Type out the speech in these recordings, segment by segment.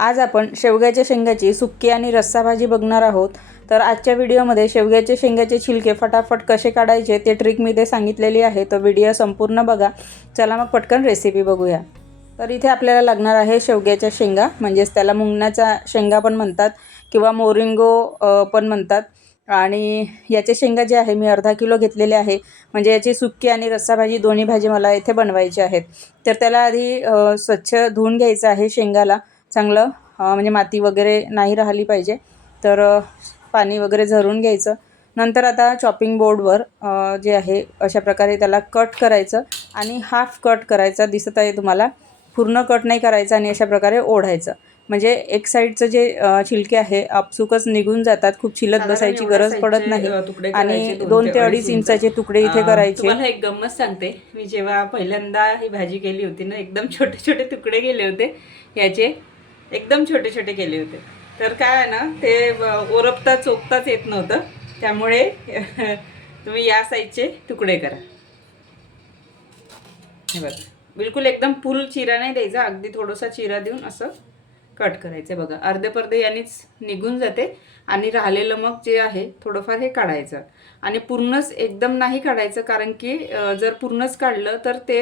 आज आपण शेवग्याच्या शेंगाची सुक्की आणि रस्सा भाजी बघणार आहोत. तर आजच्या व्हिडिओमध्ये शेवग्याचे शेंगाचे छिलके फटाफट कसे काढायचे ते ट्रिक मी ते सांगितलेली आहे. तर व्हिडिओ संपूर्ण बघा. चला मग पटकन रेसिपी बघूया. तर इथे आपल्याला लागणार आहे शेवग्याच्या शेंगा म्हणजेच त्याला मुंगण्याचा शेंगा पण म्हणतात किंवा मोरिंगो पण म्हणतात. आणि याचे शेंगा जे आहे मी अर्धा किलो घेतलेले आहे. म्हणजे याची सुक्की आणि रस्सा भाजी दोन्ही भाजी मला इथे बनवायची आहेत. तर त्याला आधी स्वच्छ धुवून घ्यायचं आहे शेंगाला. चांगलं म्हणजे माती वगैरे नाही राहिली पाहिजे. तर पाणी वगैरे झरून घ्यायचं. नंतर आता चॉपिंग बोर्डवर जे आहे अशा प्रकारे त्याला कट करायचं आणि हाफ कट करायचा दिसत आहे तुम्हाला. पूर्ण कट नाही करायचं आणि अशा प्रकारे ओढायचं. म्हणजे एक साईडचं जे छिलके आहे आपसुकच निघून जातात. खूप छिलत बसायची गरज पडत नाही. आणि दोन ते अडीच इंचाचे तुकडे इथे करायचे. तुम्हाला एक गंमत सांगते. मी जेव्हा पहिल्यांदा ही भाजी केली होती ना एकदम छोटे छोटे तुकडे गेले होते याचे. एकदम छोटे छोटे केले होते. तर काय आहे ना ते ओरपता चोपताच येत नव्हतं. त्यामुळे तुम्ही या साईजचे तुकडे करा. हे बघा बिलकुल एकदम फुल चिरा नाही द्यायचा अगदी थोडासा चिरा देऊन असं कट करायचं. बघा अर्धे पर्धे यांनीच निघून जाते आणि राहिलेलं मग जे आहे थोडंफार हे काढायचं. आणि पूर्णच एकदम नाही काढायचं कारण की जर पूर्णच काढलं तर ते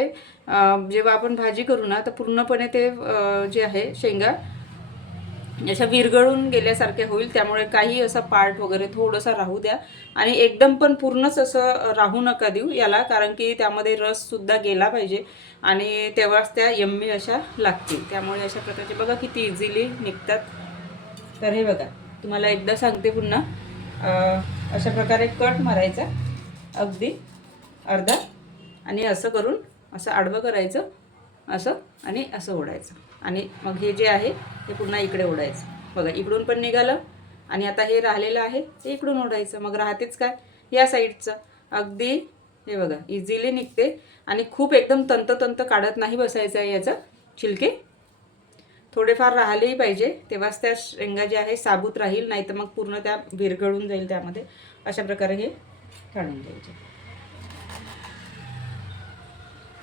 जेव्हा आपण भाजी करू ना तर पूर्णपणे ते जे आहे शेंगा अशा विरघळून गेल्यासारखे होईल त्यामुळे काही असा पार्ट वगैरे थोडासा राहू द्या. आणि एकदम पण पूर्णच असं राहू नका देऊ याला कारण की त्यामध्ये रससुद्धा गेला पाहिजे आणि तेव्हाच त्या यम्मी अशा लागतील. त्यामुळे अशा प्रकारचे बघा किती इझिली निघतात. तर हे बघा तुम्हाला एकदा सांगते पुन्हा. अशा प्रकारे कट मारायचा अगदी अर्धा. आणि असं करून असं आडवं करायचं असं आणि असं ओढायचं. आणि मग हे जे आहे ते पुन्हा इकडे ओढायचं. बघा इकडून पण निघालं आणि आता हे राहिलेलं आहे ते इकडून ओढायचं. मग राहतेच काय? या साईडचं. अगदी हे बघा इझिली निघते आणि खूप एकदम तंततंत काढत नाही बसायचं आहे याचं. छिलके. थोडेफार राहिलेही पाहिजे. तेव्हाच त्या शेंगा ज्या आहे साबूत राहील नाही तर मग पूर्ण त्या विरघळून जाईल त्यामध्ये. अशा प्रकारे हे काढून द्यायचे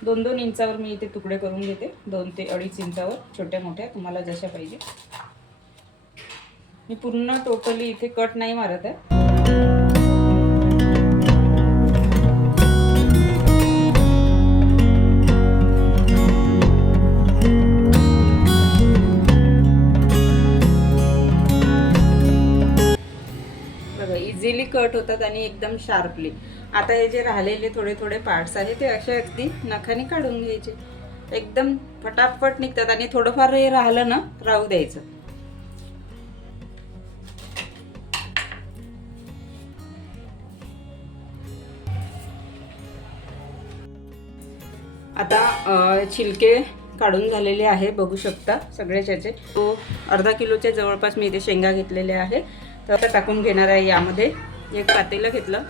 दोन दोन इंचावर मी इथे तुकडे करून घेते. दोन ते अडीच इंचावर छोट्या मोठ्या तुम्हाला जशा पाहिजे. मी पूर्ण टोटली इथे कट नाही मारत आहे. इझिली कट होतात आणि एकदम शार्पली आता हे जे राहिलेले थोडे थोडे पार्ट्स आहे ते असे अगदी नखाने काढून घ्यायचे. एकदम फटाफट निघतात आणि थोडंफार हे राहिलं ना राहू द्यायचं. आता छिलके काढून झालेले आहे बघू शकता सगळेच याचे तो अर्धा किलोच्या जवळपास मी इथे शेंगा घेतलेल्या आहे. तर आता टाकून घेणार आहे यामध्ये. एक पातेलं घेतलं.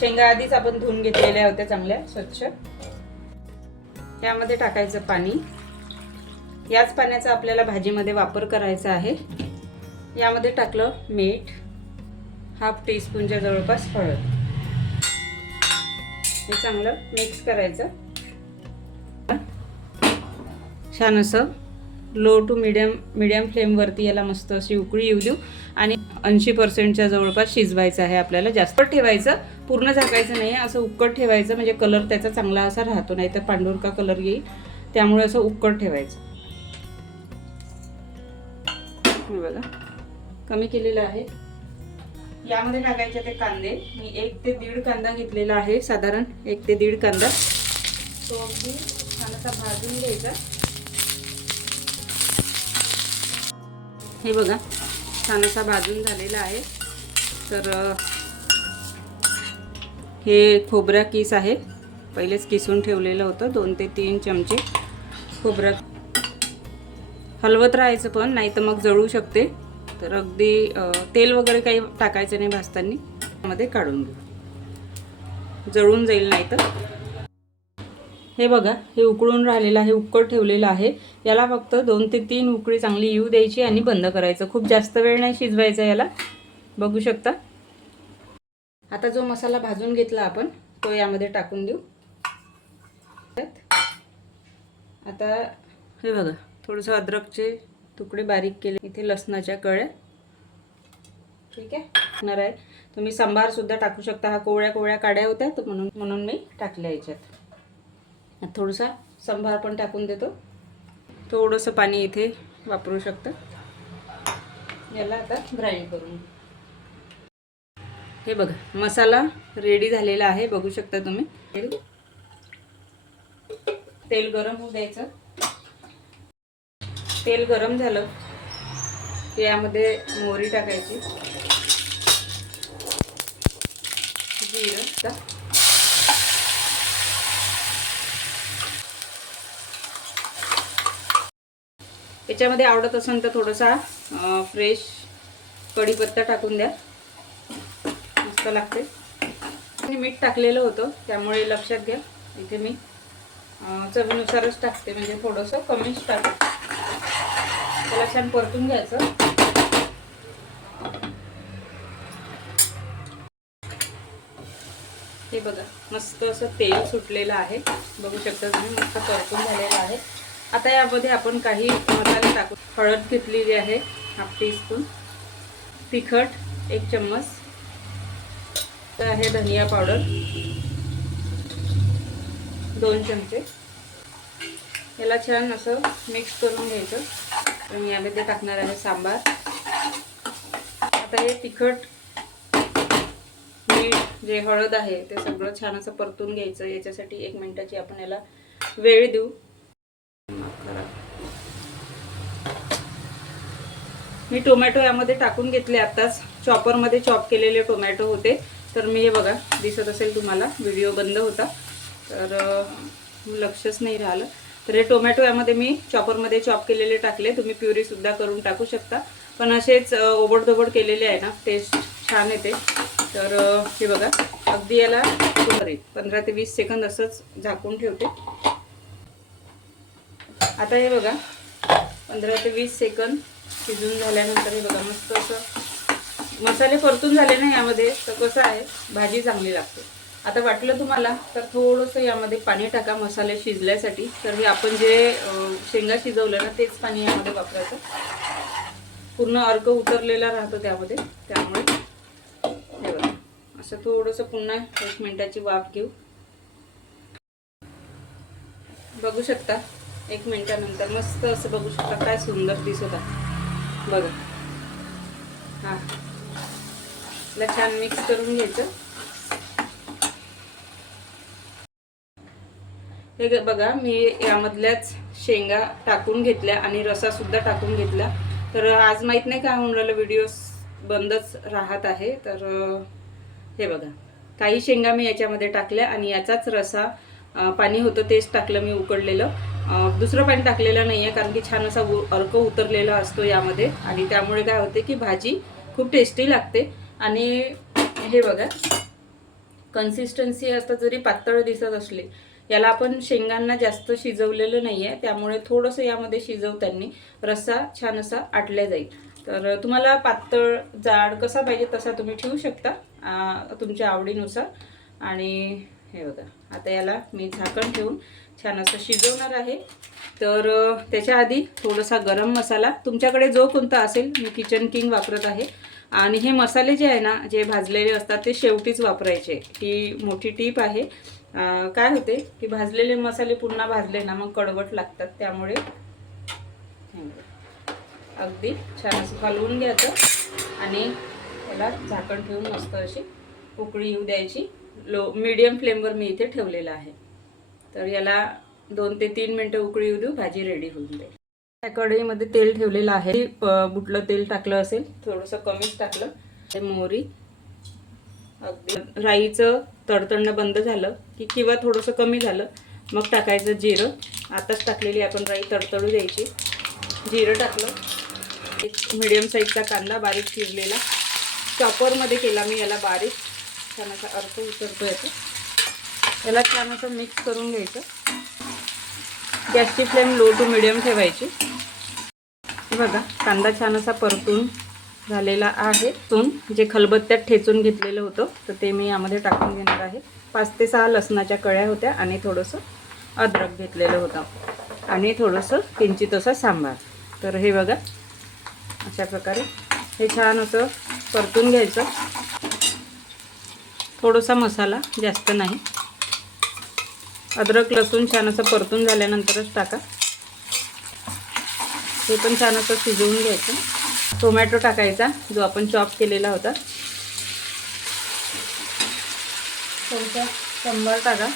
शेंगा आधीच आपण धुवून घेतलेल्या होत्या चांगल्या स्वच्छ. यामध्ये टाकायचं पाणी. याच पाण्याचा आपल्याला भाजीमध्ये वापर करायचा आहे. यामध्ये टाकलं मीठ हाफ टीस्पूनच्या जवळपास हळद. हे चांगलं मिक्स करायचं. छान असं लो टू मिडियम मिडियम फ्लेमवरती याला मस्त अशी उकळी येऊ देऊ. आणि ऐंशी पर्सेंटच्या जवळपास शिजवायचं आहे आपल्याला जास्त. ठेवायचं पूर्ण झाकायचं नाही असं उक्कट ठेवायचं म्हणजे कलर त्याचा चांगला असा राहतो नाही तर पांढुरका कलर येईल. त्यामुळे असं उक्कट ठेवायचं. बघा. कमी केलेलं आहे. यामध्ये टाकायचे ते कांदे. मी एक ते दीड कांदा घेतलेला आहे साधारण एक ते दीड कांदा. तो अगदी छान भाजून घ्यायचा. हे बघा छान असा भाजून झालेला आहे. तर हे खोबरा किस आहे. पहिलेच किसून ठेवलेलं होतं दोन ते तीन चमचे खोबरा. हलवत राहायचं पण नाही तर मग जळू शकते. तर अगदी तेल वगैरे काही टाकायचं नाही भाजताना. त्यामध्ये काढून घेऊ. जळून जाईल नाही तर हे बघा हे उकळून राहिलेलं आहे उकळ ठेवलेलं आहे. याला फक्त दोन ते तीन उकळी चांगली येऊ द्यायची आणि बंद करायचं. खूप जास्त वेळ नाही शिजवायचा याला. बघू शकता? आता जो मसाला भाजून घेतला आपण तो यामध्ये टाकून देऊ. आता हे बघा थोडंसं अद्रकचे तुकडे बारीक केले. इथे लसणाच्या कळ्या. ठीक आहे? टाकणार आहे. तुम्ही सांबार सुद्धा टाकू शकता. हा कोवळ्या कोवळ्या काड्या होत्या तर म्हणून म्हणून मी टाकल्या याच्यात. थोडासा संभार पण टाकून देतो. थोडंसं पाणी इथे वापरू शकता. याला आता ग्राइंड करून हे बघा मसाला रेडी झालेला आहे बघू शकता तुम्ही. तेल तेल गरम होऊ द्यायचं. तेल गरम झालं की यामध्ये मोहरी टाकायची. जिरं. ह्याच्यामध्ये आवडत असेल तर थोडासा फ्रेश कढीपत्ता टाकून द्या. मस्त लागते. मी मीठ टाकलेलं होतं त्यामुळे लक्षात घ्या. इथे मी चवीनुसारच टाकते म्हणजे थोडंसं कमीच टाकते. त्याला छान परतून घ्यायचं. हे बघा मस्त असं तेल सुटलेलं आहे. बघू शकता तुम्ही मस्त परतून झालेलं आहे. आता यामध्ये आपण काही मसाले टाकू. हळद घेतलेली आहे हाफ टीस्पून तिखट एक चम्मच. तर आहे धनिया पावडर. दोन चमचे. याला छान असं मिक्स करून घ्यायचं. आणि यामध्ये टाकणार आहे सांबार. आता हे तिखट मीठ जे हळद आहे ते सगळं छान असं परतून घ्यायचं. याच्यासाठी एक मिनटाची आपण याला वेळ देऊ. मी टोमॅटो यामध्ये टाकून घेतले आत्ताच. चॉपरमध्ये चॉप केलेले टोमॅटो होते. तर मी हे बघा दिसत असेल तुम्हाला व्हिडिओ बंद होता. तर लक्षच नाही राहिलं. तर हे टोमॅटो यामध्ये मी चॉपरमध्ये चॉप केलेले टाकले. तुम्ही प्युरीसुद्धा करून टाकू शकता. पण असेच ओबडधोबड केलेले आहे ना टेस्ट छान येते. तर हे बघा अगदी याला सॉरी पंधरा ते वीस सेकंद असंच झाकून ठेवते. आता हे बघा पंधरा ते वीस सेकंद शिजून झाल्यानंतर हे बघा मस्त असं मसाले परतून झाले ना यामध्ये तर कसं आहे भाजी चांगली लागते. आता वाटलं तुम्हाला तर थोडंसं यामध्ये पाणी टाका मसाले शिजल्यासाठी. तर हे आपण जे शेंगा शिजवलं ना तेच पाणी यामध्ये वापरायचं. पूर्ण अर्क उतरलेला राहतो त्यामध्ये त्यामुळे हे बघा असं थोडंसं पुन्हा एक मिनटाची वाफ घेऊ. बघू शकता एक मिनटानंतर मस्त असं बघू शकता काय सुंदर दिसत आहे. बघा. हा. याला छान मिक्स करून घ्यायचं. हे ग- बघा मी यामधल्याच शेंगा टाकून घेतल्या आणि रसासुद्धा टाकून घेतला. तर आज माहीत नाही का होऊन राहिलं व्हिडिओ बंदच राहत आहे. तर हे बघा. काही शेंगा मी याच्यामध्ये टाकल्या आणि याचाच रसा पाणी होतं तेच टाकलं मी उकडलेलं. दुसरं पाणी टाकलेलं नाही आहे कारण की छान असा उ- अर्क उतरलेला असतो यामध्ये. आणि त्यामुळे काय होते की भाजी खूप टेस्टी लागते. आणि हे बघा कन्सिस्टन्सी असता जरी पातळ दिसत असली याला आपण शेंगांना जास्त शिजवलेलं नाही आहे त्यामुळे थोडंसं यामध्ये शिजवताना रस्सा छान असा आटल्या जाईल. तर तुम्हाला पातळ जाड कसा पाहिजे तसा तुम्ही ठेवू शकता तुमच्या आवडीनुसार. आणि हे बघा. आता याला मी झाकण ठेवून छान असं शिजवणार आहे. तर त्याच्या आधी थोडासा गरम मसाला तुमच्याकडे जो कोणता असेल मी किचन किंग वापरत आहे. आणि हे मसाले जे आहे ना जे भाजलेले असतात ते शेवटीच वापरायचे. ही मोठी टीप आहे. काय होते की भाजलेले मसाले पुन्हा भाजले ना मग कडवट लागतात. त्यामुळे अगदी छान असं हलवून घ्यायचं. आणि त्याला झाकण ठेवून मस्त अशी उकळी येऊ द्यायची. लो मीडियम फ्लेमवर मी इथे ठेवलेलं आहे. तर याला दोन ते तीन मिनटं उकळी येऊ देऊ भाजी रेडी होऊन जाईल. त्या कढईमध्ये तेल ठेवलेलं आहे. बुटलं तेल टाकलं असेल थोडंसं कमीच टाकलं. ते मोहरी. अगदी राईचं तडतडणं बंद झालं की किंवा थोडंसं कमी झालं मग टाकायचं जिरं. आताच टाकलेली आपण राई तडतडू द्यायची. जिरं टाकलं. एक मिडियम साईजचा कांदा बारीक चिरलेला. चॉपरमध्ये केला मी याला बारीक. छान असा अर्थ उतरतो याचा याला छान असं मिक्स करून घ्यायचं. गॅसची फ्लेम लो टू मिडियम ठेवायची. बघा कांदा छान असा परतून झालेला आहे. तून जे खलबत्त्यात ठेचून घेतलेलं होतं तर ते मी यामध्ये टाकून घेणार आहे. पाच ते सहा लसणाच्या कळ्या होत्या आणि थोडंसं अद्रक घेतलेलं होतं. आणि थोडंसं किंचित असा सांबार. तर हे बघा अशा प्रकारे हे छान असं परतून घ्यायचं. थोडासा मसाला जास्त नाही. अद्रक लसूण छान असं परतून झाल्यानंतरच टाका. हे पण छान असं शिजवून घ्यायचं. टोमॅटो टाकायचा जो आपण चॉप केलेला होता. थोडसा शंभर टाका.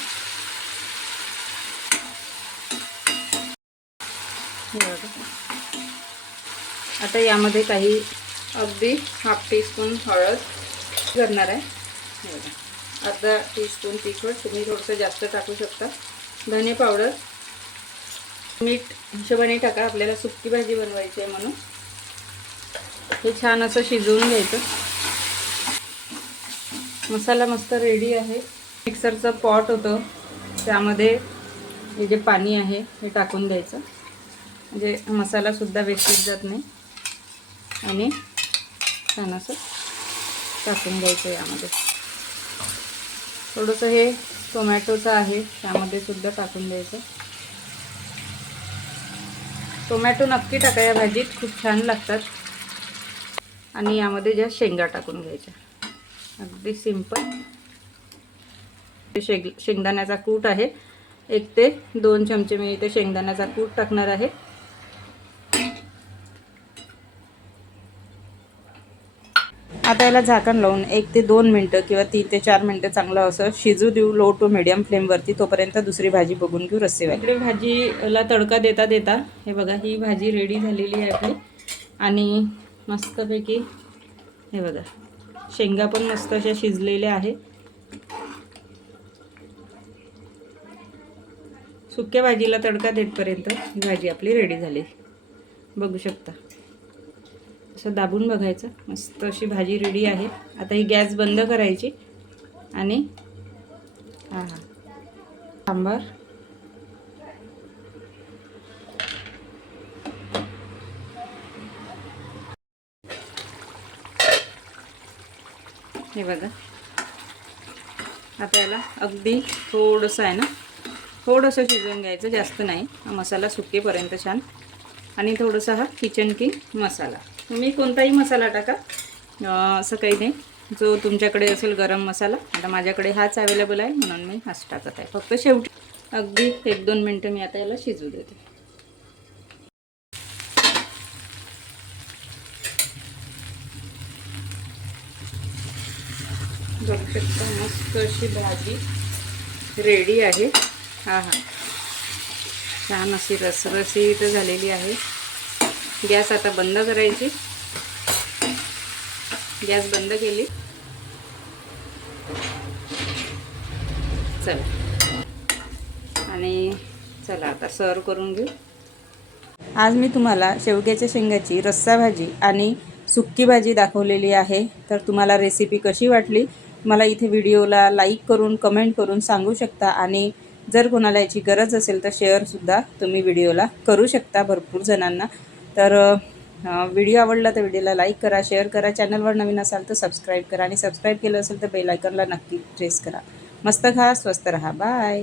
आता यामध्ये काही अगदी हाफ टीस्पून हळद करणार आहे. अर्धा टीस्पून तिखट. तुम्ही थोडंसं जास्त टाकू शकता. धने पावडर. मीठ हिशोबाने टाका. आपल्याला सुकी भाजी बनवायची आहे म्हणून. हे छान असं शिजवून घ्यायचं. मसाला मस्त रेडी आहे. मिक्सरचं पॉट होतं. त्यामध्ये हे जे पाणी आहे हे टाकून द्यायचं. म्हणजे मसालासुद्धा वेस्टेज जात नाही. आणि छान असं टाकून द्यायचं यामध्ये. थोडंसं हे टोमॅटोचं आहे त्यामध्ये सुद्धा टाकून द्यायचं. टोमॅटो नक्की टाका या भाजीत खूप छान लागतात. आणि यामध्ये ज्या शेंगा टाकून घ्यायच्या. अगदी सिंपल. शेंग शेंगदाण्याचा कूट आहे. एक ते दोन चमचे मी इथे शेंगदाण्याचा कूट टाकणार आहे. आता याला झाकण लावून एक ते दोन मिनटं किंवा तीन ते चार मिनटं चांगलं असं शिजू देऊ लो टू मिडियम फ्लेमवरती तोपर्यंत दुसरी भाजी बघून घेऊ रस्से इकडे भाजीला तडका देता देता हे बघा ही भाजी रेडी झालेली आहे आपली. आणि मस्तपैकी हे बघा शेंगा पण मस्त अशा शिजलेल्या आहे सुक्या भाजीला तडका देतपर्यंत ही भाजी आपली रेडी झाली. बघू शकता. असं दाबून बघायचं. मस्त अशी भाजी रेडी आहे. आता ही गॅस बंद करायची आणि हां हां. सांबार. हे बघा. आता याला अगदी थोडंसं आहे ना थोडंसं शिजवून घ्यायचं जास्त नाही. मसाला सुकेपर्यंत छान. आणि थोडंसं हा किचन किंग मसाला. तुम्ही कोणताही मसाला टाका. असं काही नाही. जो तुमच्याकडे असेल गरम मसाला. आता माझ्याकडे हाच अवेलेबल आहे म्हणून मी हाच टाकत आहे. फक्त शेवटी अगदी एक दोन मिनटं मी आता याला शिजू देते. बघू शकता मस्त अशी भाजी रेडी आहे. हां हां. छान अशी रसरशीत झालेली आहे. गॅस आता बंद करायची. गॅस बंद केली. चला. आणि चला आता सर्व करून घेऊ. आज मी तुम्हाला शेवग्याच्या शेंगाची रस्सा भाजी आणि सुक्की भाजी दाखवलेली आहे. तर तुम्हाला रेसिपी कशी वाटली? मला इथे व्हिडिओला लाईक करून कमेंट करून सांगू शकता आणि जर कोणाला याची गरज असेल तर शेअरसुद्धा तुम्ही व्हिडिओला करू शकता भरपूर जणांना. तर व्हिडिओ आवडला तर व्हिडिओला लाईक करा शेअर करा. चॅनलवर नवीन असाल तर सबस्क्राईब करा आणि सबस्क्राईब केलं असेल तर बेल नक्की प्रेस करा. मस्त खा स्वस्त रहा. बाय.